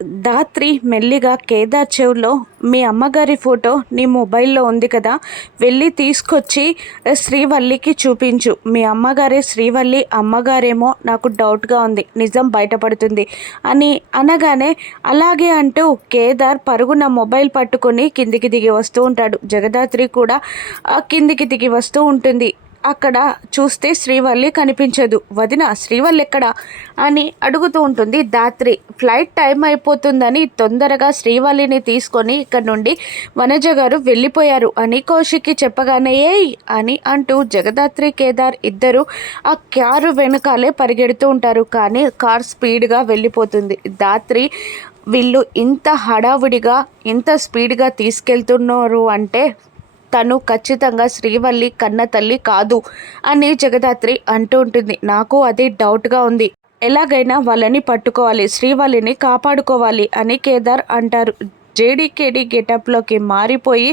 దాత్రి మెల్లిగా కేదార్ చెవులో మీ అమ్మగారి ఫోటో నీ మొబైల్లో ఉంది కదా వెళ్ళి తీసుకొచ్చి శ్రీవల్లికి చూపించు. మీ అమ్మగారే శ్రీవల్లి అమ్మగారేమో నాకు డౌట్గా ఉంది నిజం బయటపడుతుంది అని అనగానే అలాగే అంటూ కేదార్ పరుగున మొబైల్ పట్టుకొని కిందికి దిగి వస్తూ ఉంటాడు. జగదాత్రి కూడా కిందికి దిగి వస్తూ ఉంటుంది. అక్కడ చూస్తే శ్రీవల్లి కనిపించదు. వదిన శ్రీవల్లి ఎక్కడ? అని అడుగుతూ ఉంటుంది దాత్రి ఫ్లైట్ టైం అయిపోతుందని తొందరగా శ్రీవల్లిని తీసుకొని ఇక్కడ నుండి వనజ గారు వెళ్ళిపోయారు అని కౌశిక్కి చెప్పగానే ఏయ్ అని అంటూ జగదాత్రి కేదార్ ఇద్దరు ఆ కారు వెనకాలే పరిగెడుతూ ఉంటారు. కానీ కార్ స్పీడ్గా వెళ్ళిపోతుంది. దాత్రి వీళ్ళు ఇంత హడావుడిగా ఇంత స్పీడ్గా తీసుకెళ్తున్నారు అంటే తను ఖచ్చితంగా శ్రీవల్లి కన్న తల్లి కాదు అని జగదాత్రి అంటూ ఉంటుంది. నాకు అది డౌట్గా ఉంది. ఎలాగైనా వాళ్ళని పట్టుకోవాలి శ్రీవల్లిని కాపాడుకోవాలి అని కేదార్ అంటారు. జేడీకేడీ గెటప్లోకి మారిపోయి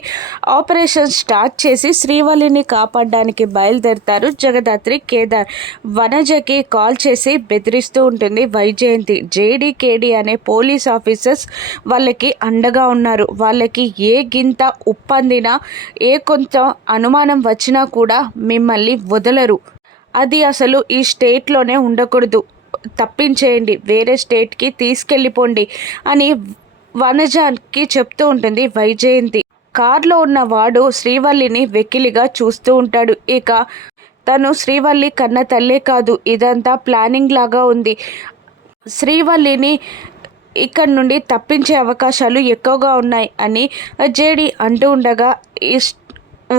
ఆపరేషన్ స్టార్ట్ చేసి శ్రీవల్లిని కాపాడడానికి బయలుదేరుతారు జగదాత్రి కేదార్. వనజకి కాల్ చేసి బెదిరిస్తూ ఉంటుంది వైజయంతి జేడీకేడీ అనే పోలీస్ ఆఫీసర్స్ వాళ్ళకి అండగా ఉన్నారు. వాళ్ళకి ఏ గింత ఉప్పందినా ఏ కొంత అనుమానం వచ్చినా కూడా మిమ్మల్ని వదలరు. అది అసలు ఈ స్టేట్లోనే ఉండకూడదు. తప్పించేయండి వేరే స్టేట్కి తీసుకెళ్ళిపోండి అని వనజాన్కి చెప్తూ ఉంటుంది వైజయంతి. కార్లో ఉన్న వాడు శ్రీవల్లిని వెకిలిగా చూస్తూ ఉంటాడు. ఇక తను శ్రీవల్లి కన్న తల్లే కాదు ఇదంతా ప్లానింగ్ లాగా ఉంది. శ్రీవల్లిని ఇక్కడ నుండి తప్పించే అవకాశాలు ఎక్కువగా ఉన్నాయి అని జేడి అంటూ ఉండగా ఈ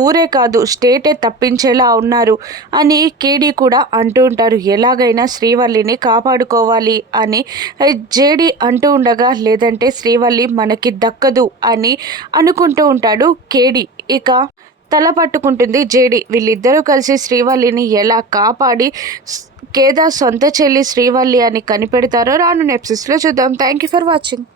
ఊరే కాదు స్టేటే తప్పించేలా ఉన్నారు అని కేడీ కూడా అంటూ ఉంటారు. ఎలాగైనా శ్రీవల్లిని కాపాడుకోవాలి అని జేడి అంటూ ఉండగా లేదంటే శ్రీవల్లి మనకి దక్కదు అని అనుకుంటూ ఉంటాడు కేడి. ఇక తల పట్టుకుంటుంది జేడి. వీళ్ళిద్దరూ కలిసి శ్రీవల్లిని ఎలా కాపాడి కేదా సొంత చెల్లి శ్రీవల్లి అని కనిపెడతారో రాను నెప్సిస్లో చూద్దాం. Thank you for watching